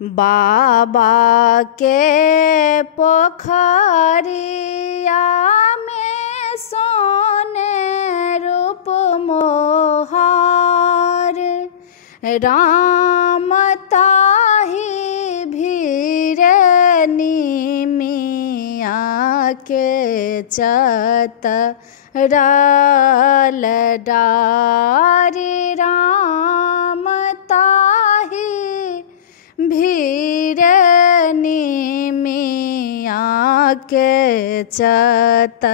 बाबा के पोखरिया में सोने रूप मोहार, राम ताहि भीर निमिया के चतरल डारि, राम ताहि भीर निमिया के चतरल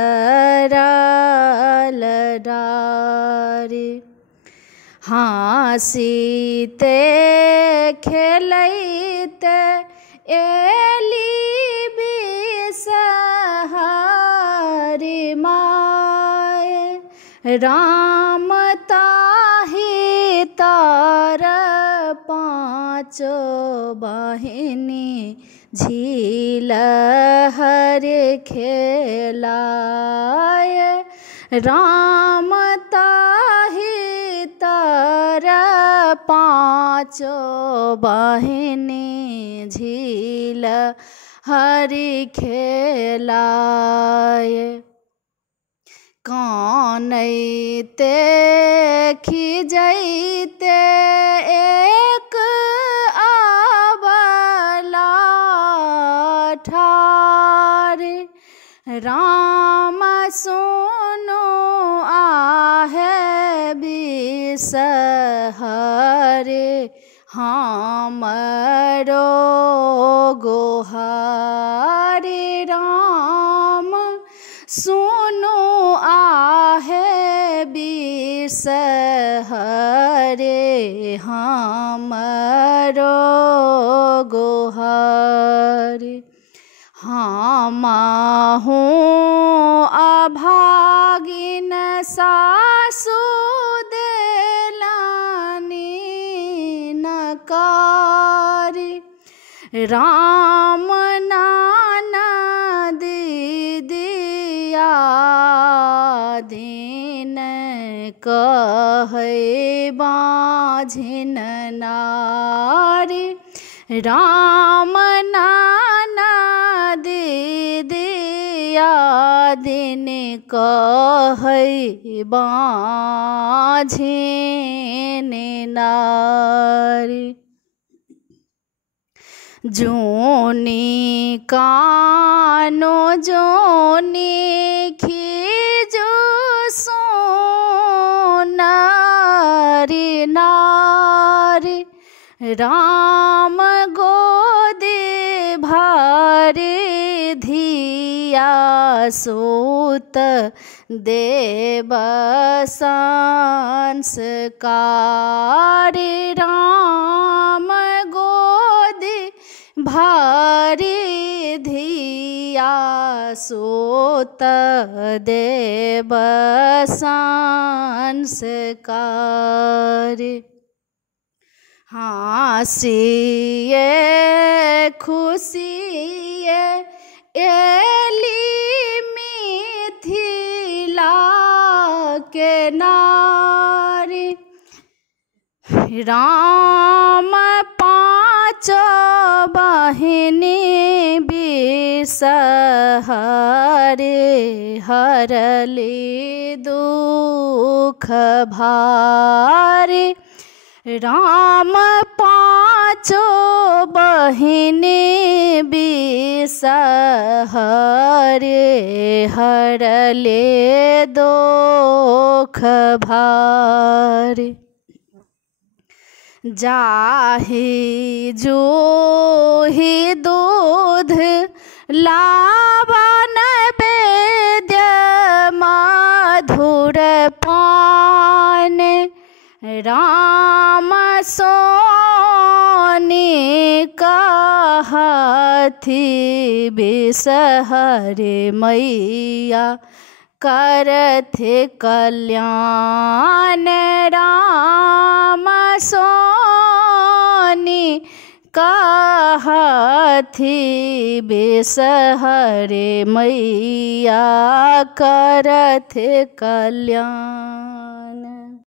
डारि। हाँसीते खेलैते एली बिसहरि माय, राम ताहि तर पाँचो बहिनी झील हरि खेलाय, राम ताहि तर पाँचो बहिनी झील हरि खेलाय। कानैते खिजैते एक अबला ठार, राम सुनो आहे बिसहरे हमरो गोहारे, राम सुनो आहे बिसहरे हमरो गोहारे। हमहु अभागिन सासु देलानी नकारी, राम नाना दीदिया दिन कहै बाझिन नारी, राम नाना दीदिया दिन कहै बाझिन नारी। जोनी कानो जोनी खीजो सोनारी नारी, राम गोदी भारी धिया सूत देव संस्कारी, राम गोदी भारी धिया सूत देव संस्कारी। हाँसिए खुशिए एली मिथिला के नारी, राम पाँचो बहिनी बिसहरे हरली दुख भारी, राम पाँचो बहिनी बिसहरे हरले दुख भारी। जाहि जूहि दूध लावन वेद्य मधुर पान, राम सोनी कहथि बिसहरे मैया करथे कल्याण, राम सोनी कहथि बिसहरे मैया करथे कल्याण।